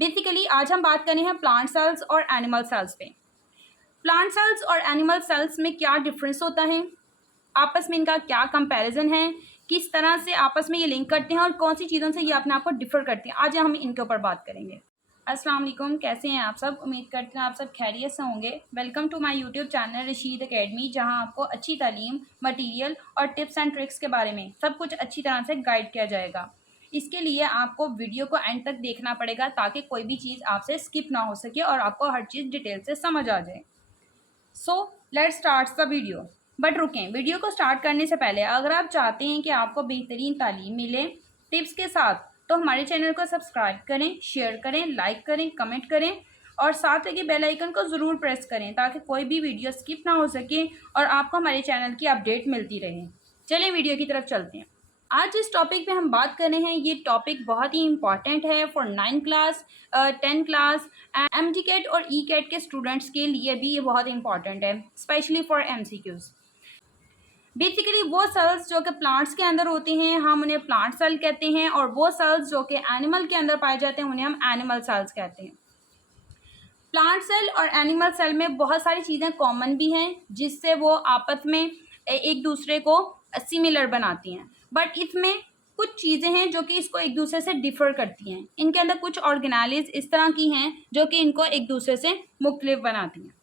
Basically आज हम बात करें हैं प्लांट सेल्स और एनिमल सेल्स पे। प्लांट सेल्स और एनिमल सेल्स में क्या डिफरेंस होता है, आपस में इनका क्या कंपैरिजन है, किस तरह से आपस में ये लिंक करते हैं और कौन सी चीज़ों से ये अपने आप को डिफर करते हैं, आज हम इनके ऊपर बात करेंगे। अस्सलाम वालेकुम, कैसे हैं आप सब? उम्मीद करते हैं आप सब खैरियत से होंगे। Welcome to my YouTube channel Rashid academy, जहां आपको अच्छी तालीम, मटेरियल और टिप्स एंड ट्रिक्स के बारे में सब कुछ अच्छी तरह से गाइड किया जाएगा। इसके लिए आपको वीडियो को एंड तक देखना पड़ेगा ताकि कोई भी चीज़ आपसे स्किप ना हो सके और आपको हर चीज़ डिटेल से समझ आ जाए। So let's start the video. But रुकें, वीडियो को स्टार्ट करने से पहले अगर आप चाहते हैं कि आपको बेहतरीन तालीम मिले टिप्स के साथ, तो हमारे चैनल को सब्सक्राइब करें, शेयर करें, लाइक करें, कमेंट करें और साथ लगे बेल आइकन को ज़रूर प्रेस करें ताकि कोई भी वीडियो स्किप ना हो सके और आपको हमारे चैनल की अपडेट मिलती रहे। चलिए वीडियो की तरफ चलते हैं। आज जिस टॉपिक पे हम बात कर रहे हैं ये टॉपिक बहुत ही इंपॉर्टेंट है for 9 class, 10 class, MG CAT और E कैट के स्टूडेंट्स के लिए भी ये बहुत इंपॉर्टेंट है, स्पेशली फॉर MCQs। बेसिकली वो सेल्स जो कि प्लांट्स के अंदर होते हैं हम उन्हें प्लांट सेल कहते हैं, और वो सेल्स जो कि एनिमल के अंदर पाए जाते हैं उन्हें हम एनिमल सेल्स कहते हैं। प्लांट सेल और एनिमल सेल में बहुत सारी चीज़ें कॉमन भी हैं जिससे वो आपस में एक दूसरे को सिमिलर बनाती हैं, बट इसमें कुछ चीज़ें हैं जो कि इसको एक दूसरे से डिफ़र करती हैं। इनके अंदर कुछ ऑर्गेनाइज इस तरह की हैं जो कि इनको एक दूसरे से मुख्तलिफ बनाती हैं।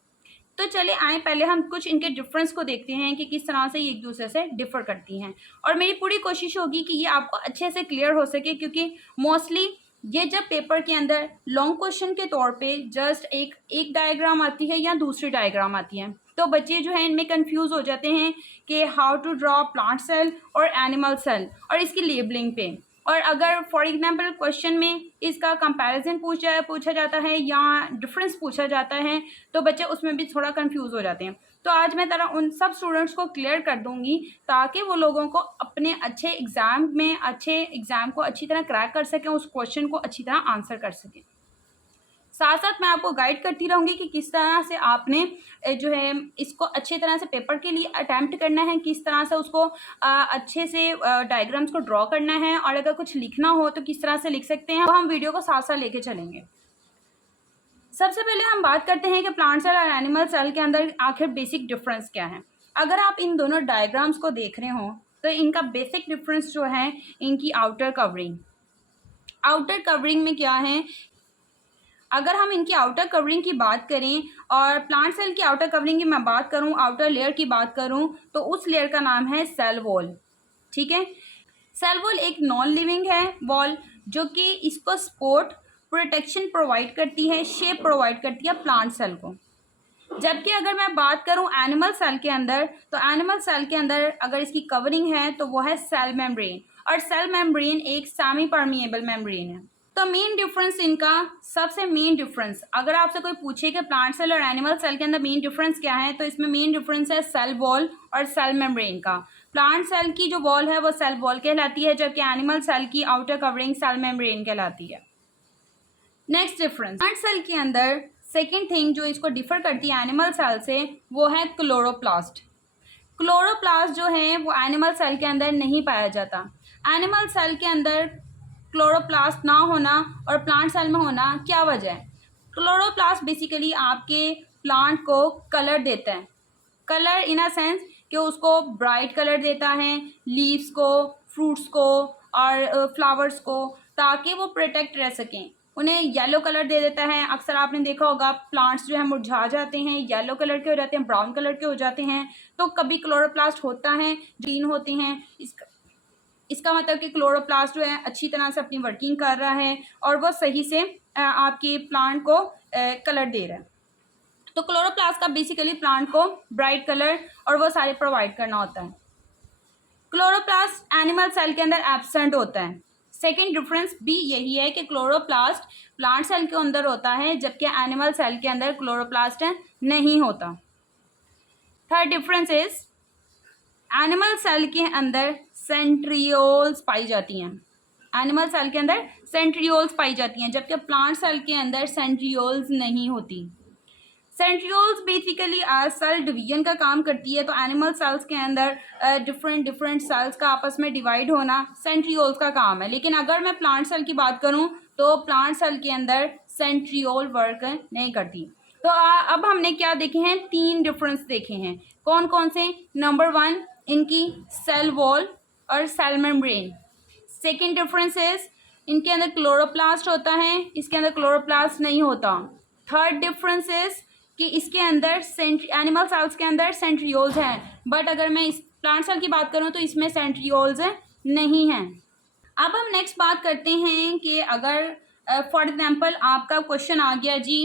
तो चले आए पहले हम कुछ इनके डिफरेंस को देखते हैं कि किस तरह से ये एक दूसरे से डिफ़र करती हैं, और मेरी पूरी कोशिश होगी कि ये आपको अच्छे से क्लियर हो सके, क्योंकि मोस्टली ये जब पेपर के अंदर लॉन्ग क्वेश्चन के तौर पे जस्ट एक डायग्राम आती है या दूसरी डायग्राम आती है तो बच्चे जो है इनमें कंफ्यूज हो जाते हैं कि how to draw plant cell और एनिमल सेल और इसकी लेबलिंग पे। और अगर फॉर एग्जांपल क्वेश्चन में इसका कंपैरिजन पूछा जाता है या डिफरेंस पूछा जाता है तो बच्चे उसमें भी थोड़ा कंफ्यूज हो जाते हैं। तो आज मैं तरह उन सब स्टूडेंट्स को क्लियर कर दूंगी ताकि वो लोगों को अपने अच्छे एग्ज़ाम को अच्छी तरह क्रैक कर सकें, उस क्वेश्चन को अच्छी तरह आंसर कर सकें। साथ साथ मैं आपको गाइड करती रहूँगी कि किस तरह से आपने जो है इसको अच्छे तरह से पेपर के लिए अटैम्प्ट करना है, किस तरह से उसको अच्छे से डायग्राम्स को ड्रॉ करना है, और अगर कुछ लिखना हो तो किस तरह से लिख सकते हैं, तो हम वीडियो को साथ साथ लेके चलेंगे। सबसे पहले हम बात करते हैं कि प्लांट सेल और एनिमल सेल के अंदर आखिर बेसिक डिफरेंस क्या है। अगर आप इन दोनों डायग्राम्स को देख रहे हो तो इनका बेसिक डिफरेंस जो है इनकी आउटर कवरिंग में क्या है। अगर हम इनकी आउटर कवरिंग की बात करें और प्लांट सेल की आउटर कवरिंग की मैं बात करूं, आउटर लेयर की बात करूं, तो उस लेयर का नाम है सेल वॉल। ठीक है, सेल वॉल एक नॉन लिविंग है वॉल जो कि इसको सपोर्ट प्रोटेक्शन प्रोवाइड करती है, शेप प्रोवाइड करती है प्लांट सेल को। जबकि अगर मैं बात करूं एनिमल सेल के अंदर, तो एनिमल सेल के अंदर अगर इसकी कवरिंग है तो वो है सेल मेम्ब्रेन, और सेल मेम्ब्रेन एक सेमी परमिएबल मेम्ब्रेन है। तो मेन डिफरेंस इनका, सबसे मेन डिफरेंस अगर आपसे कोई पूछे कि प्लांट सेल और एनिमल सेल के अंदर मेन डिफरेंस क्या है, तो इसमें मेन डिफरेंस है सेल वॉल और सेल मेम्ब्रेन का। प्लांट सेल की जो वॉल है वो सेल वॉल कहलाती है, जबकि एनिमल सेल की आउटर कवरिंग सेल मेम्ब्रेन कहलाती है। नेक्स्ट डिफरेंस, प्लांट सेल के अंदर सेकेंड थिंग जो इसको डिफर करती है एनिमल सेल से वो है क्लोरोप्लास्ट। क्लोरोप्लास्ट जो है वो एनिमल सेल के अंदर नहीं पाया जाता। एनिमल सेल के अंदर क्लोरोप्लास्ट ना होना और प्लांट सेल में होना, क्या वजह है? क्लोरोप्लास्ट बेसिकली आपके प्लांट को कलर देता है, कलर इन अ सेंस कि उसको ब्राइट कलर देता है, लीव्स को, फ्रूट्स को और फ्लावर्स को, ताकि वो प्रोटेक्ट रह सकें। उन्हें येलो कलर दे देता है। अक्सर आपने देखा होगा प्लांट्स जो है मुरझा जाते हैं, येलो कलर के हो जाते हैं, ब्राउन कलर के हो जाते हैं, तो कभी क्लोरोप्लास्ट होता है, ग्रीन होते हैं। इसका मतलब कि क्लोरोप्लास्ट जो है अच्छी तरह से अपनी वर्किंग कर रहा है और वो सही से आपके प्लांट को कलर दे रहा है। तो क्लोरोप्लास्ट का बेसिकली प्लांट को ब्राइट कलर और वो सारे प्रोवाइड करना होता है। क्लोरोप्लास्ट एनिमल सेल के अंदर एब्सेंट होता है। सेकेंड डिफरेंस भी यही है कि क्लोरोप्लास्ट प्लांट सेल के अंदर होता है जबकि एनिमल सेल के अंदर क्लोरोप्लास्ट नहीं होता। Third difference is animal cell के अंदर सेंट्रियोल्स पाई जाती हैं। एनिमल सेल के अंदर सेंट्रियोल्स पाई जाती हैं जबकि प्लांट सेल के अंदर सेंट्रियोल्स नहीं होती। सेंट्रियोल्स बेसिकली सेल डिवीजन का काम करती है, तो एनिमल सेल्स के अंदर डिफरेंट सेल्स का आपस में डिवाइड होना सेंट्रियोल्स का काम है। लेकिन अगर मैं प्लांट सेल की बात करूं तो प्लांट सेल के अंदर सेंट्रियोल वर्क नहीं करती। तो अब हमने क्या देखे हैं, 3 डिफरेंस देखे हैं। कौन कौन से? नंबर 1 इनकी सेल वॉल और cell membrane. Second difference is इनके अंदर क्लोरोप्लास्ट होता है, इसके अंदर क्लोरोप्लास्ट नहीं होता। थर्ड डिफरेंस इज कि इसके अंदर एनिमल सेल्स के अंदर सेंट्रियोल्स हैं, बट अगर मैं इस प्लांट सेल की बात करूं तो इसमें सेंट्रियोल्स नहीं हैं। अब हम नेक्स्ट बात करते हैं कि अगर फॉर एग्जांपल आपका क्वेश्चन आ गया जी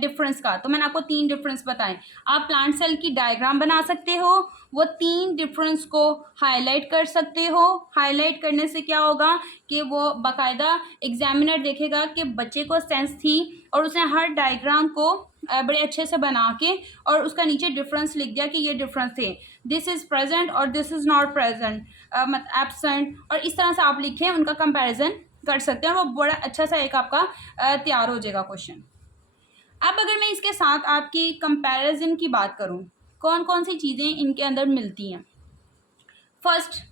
डिफरेंस का, तो मैंने आपको 3 डिफरेंस बताए। आप प्लांट सेल की डायग्राम बना सकते हो, वो 3 डिफरेंस को हाईलाइट कर सकते हो। हाईलाइट करने से क्या होगा कि वो बाकायदा एग्जामिनर देखेगा कि बच्चे को सेंस थी और उसने हर डायग्राम को बड़े अच्छे से बना के और उसका नीचे डिफरेंस लिख दिया कि ये डिफरेंस थे, दिस इज़ प्रेजेंट और this is not present, absent, और इस तरह से आप लिखें, उनका कंपैरिजन कर सकते हैं और वो बड़ा अच्छा सा एक आपका तैयार हो जाएगा क्वेश्चन। अब अगर मैं इसके साथ आपकी कंपैरिजन की बात करूं, कौन कौन सी चीज़ें इनके अंदर मिलती हैं। फर्स्ट,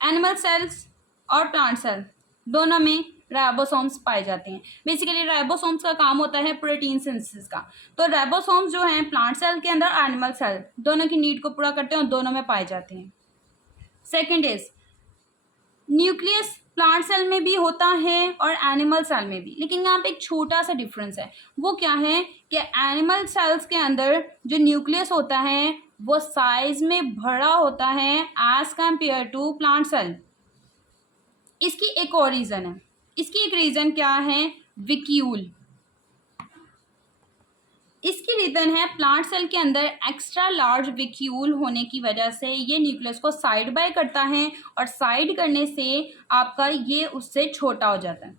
एनिमल सेल्स और प्लांट सेल दोनों में राइबोसोम्स पाए जाते हैं। बेसिकली राइबोसोम्स का काम होता है प्रोटीन सिंथेसिस का। तो राइबोसोम्स जो हैं प्लांट सेल के अंदर, एनिमल सेल दोनों की नीड को पूरा करते हैं और दोनों में पाए जाते हैं। Second is nucleus plant cell में भी होता है और एनिमल सेल में भी, लेकिन यहाँ पे एक छोटा सा डिफरेंस है। वो क्या है कि एनिमल सेल्स के अंदर जो न्यूक्लियस होता है वो साइज में बड़ा होता है as compare to plant cell. इसकी एक और रीज़न है, इसकी एक रीज़न क्या है, विक्यूल। इसकी रीज़न है प्लांट सेल के अंदर एक्स्ट्रा लार्ज विक्यूल होने की वजह से ये न्यूक्लियस को साइड बाय करता है और साइड करने से आपका ये उससे छोटा हो जाता है।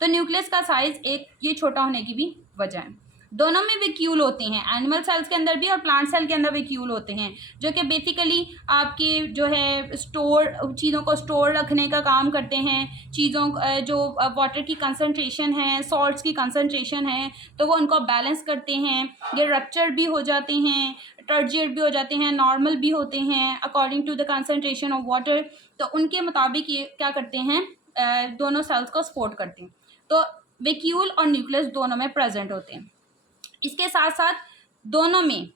तो न्यूक्लियस का साइज एक ये छोटा होने की भी वजह है। दोनों में विक्यूल होते हैं, एनिमल सेल्स के अंदर भी और प्लांट सेल के अंदर विक्यूल होते हैं, जो कि बेसिकली आपकी जो है स्टोर चीज़ों को स्टोर रखने का काम करते हैं। चीज़ों जो वाटर की कंसंट्रेशन है, सॉल्ट्स की कंसंट्रेशन है, तो वो उनको बैलेंस करते हैं। ये रप्चर भी हो जाते हैं, टर्जिएट भी हो जाते हैं, नॉर्मल भी होते हैं according to the concentration of water. तो उनके मुताबिक ये क्या करते हैं, दोनों सेल्स को सपोर्ट करते हैं। तो वैक्यूल और न्यूक्लियस दोनों में प्रेजेंट होते हैं। इसके साथ साथ दोनों में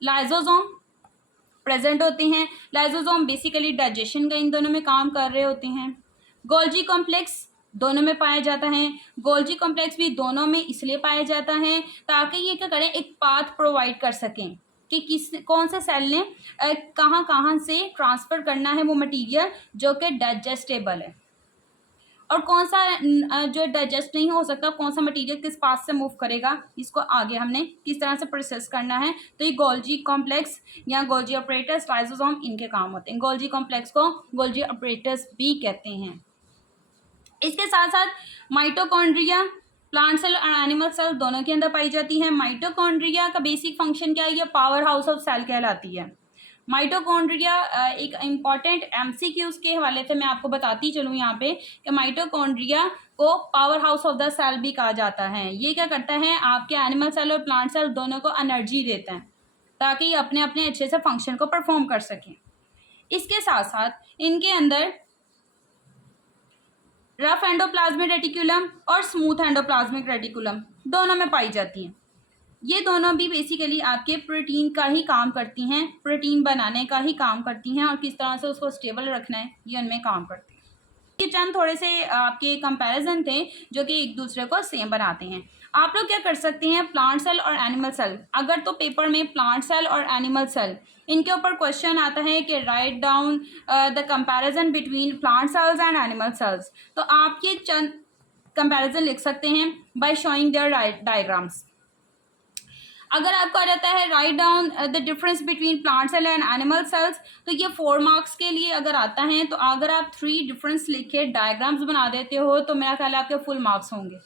लाइसोसोम प्रेजेंट होते हैं। लाइसोसोम बेसिकली डाइजेशन का इन दोनों में काम कर रहे होते हैं। गोल्जी कॉम्प्लेक्स दोनों में पाया जाता है। गोल्जी कॉम्प्लेक्स भी दोनों में इसलिए पाया जाता है ताकि ये क्या करें, एक पाथ प्रोवाइड कर सकें कि कौन से सेल ने कहाँ कहाँ से ट्रांसफ़र करना है वो मटीरियल जो कि डाइजेस्टेबल है, और कौन सा जो डाइजेस्ट नहीं हो सकता, कौन सा मटेरियल किस पास से मूव करेगा, इसको आगे हमने किस तरह से प्रोसेस करना है। तो ये गोल्जी कॉम्प्लेक्स या गोल्जी ऑपरेटर्स, लाइसोसोम इनके काम होते हैं। गोल्जी कॉम्प्लेक्स को गोल्जी ऑपरेटर्स भी कहते हैं। इसके साथ साथ माइटोकॉन्ड्रिया प्लांट सेल और एनिमल सेल दोनों के अंदर पाई जाती है। माइटोकॉन्ड्रिया का बेसिक फंक्शन क्या है, ये पावर हाउस ऑफ सेल कहलाती है। माइटोकॉन्ड्रिया एक इम्पॉर्टेंट एमसीक्यूज के हवाले से मैं आपको बताती चलूँ यहाँ पे कि माइटोकॉन्ड्रिया को power house of the cell भी कहा जाता है। ये क्या करता है, आपके एनिमल सेल और प्लांट सेल दोनों को एनर्जी देता है ताकि ये अपने अपने अच्छे से फंक्शन को परफॉर्म कर सकें। इसके साथ साथ इनके अंदर रफ एंडोप्लाज्मिक रेटिकुलम और स्मूथ एंडोप्लाज्मिक रेटिकुलम दोनों में पाई जाती हैं। ये दोनों भी बेसिकली आपके प्रोटीन का ही काम करती हैं, प्रोटीन बनाने का ही काम करती हैं और किस तरह से उसको स्टेबल रखना है ये उनमें काम करती हैं। ये चंद थोड़े से आपके कंपैरिजन थे जो कि एक दूसरे को सेम बनाते हैं। आप लोग क्या कर सकते हैं, प्लांट सेल और एनिमल सेल, अगर तो पेपर में प्लांट सेल और एनिमल सेल इनके ऊपर क्वेश्चन आता है कि right down the comparison between plant cells and animal cells, तो आप ये चंद कंपैरिजन लिख सकते हैं बाय शोइंग देयर डायग्राम्स। अगर आपको आ जाता है write down the difference between plant cell and animal cells, तो ये 4 मार्क्स के लिए अगर आता है, तो अगर आप 3 डिफरेंस लिखे डायग्राम्स बना देते हो तो मेरा ख्याल है आपके फुल मार्क्स होंगे।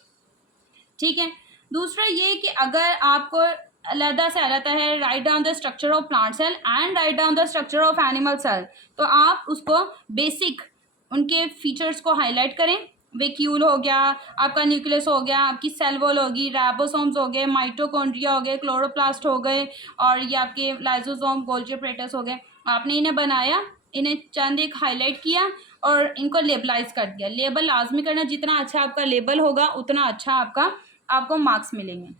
ठीक है। दूसरा ये कि अगर आपको अलहदा से आ जाता है write down the structure of plant cell and write down the structure of animal cell, तो आप उसको बेसिक उनके फीचर्स को हाईलाइट करें। वैक्यूल हो गया, आपका न्यूक्लियस हो गया, आपकी सेल वॉल होगी, राइबोसोम्स हो गए, माइटोकॉन्ड्रिया हो गए, क्लोरोप्लास्ट हो गए, और ये आपके लाइसोसोम गोल्जी ऑपरेटर्स हो गए। आपने इन्हें बनाया इन्हें चंद एक हाईलाइट किया और इनको लेबलाइज कर दिया। लेबल लाजमी करना, जितना अच्छा आपका लेबल होगा उतना अच्छा आपको मार्क्स मिलेंगे।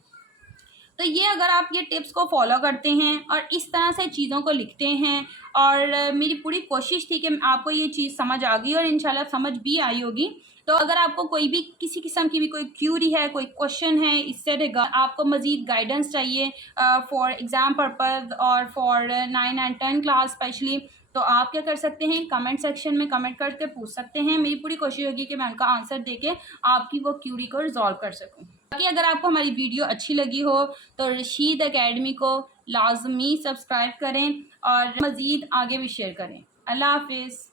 तो ये अगर आप ये टिप्स को फॉलो करते हैं और इस तरह से चीज़ों को लिखते हैं, और मेरी पूरी कोशिश थी कि आपको ये चीज़ समझ आ गई और इंशाल्लाह समझ भी आई होगी। तो अगर आपको कोई भी किसी किस्म की भी कोई क्यूरी है, कोई क्वेश्चन है, इससे आपको मज़ीद गाइडेंस चाहिए फॉर एग्ज़ाम पर्पज़ और फॉर 9 एंड 10 क्लास स्पेशली, तो आप क्या कर सकते हैं, कमेंट सेक्शन में कमेंट करके पूछ सकते हैं। मेरी पूरी कोशिश होगी कि मैं उनका आंसर देके आपकी वो क्यूरी को रिजॉल्व कर सकूँ। बाकी अगर आपको हमारी वीडियो अच्छी लगी हो तो रशीद एकेडमी को लाजमी सब्सक्राइब करें और मज़ीद आगे भी शेयर करें। अल्लाह हाफिज़।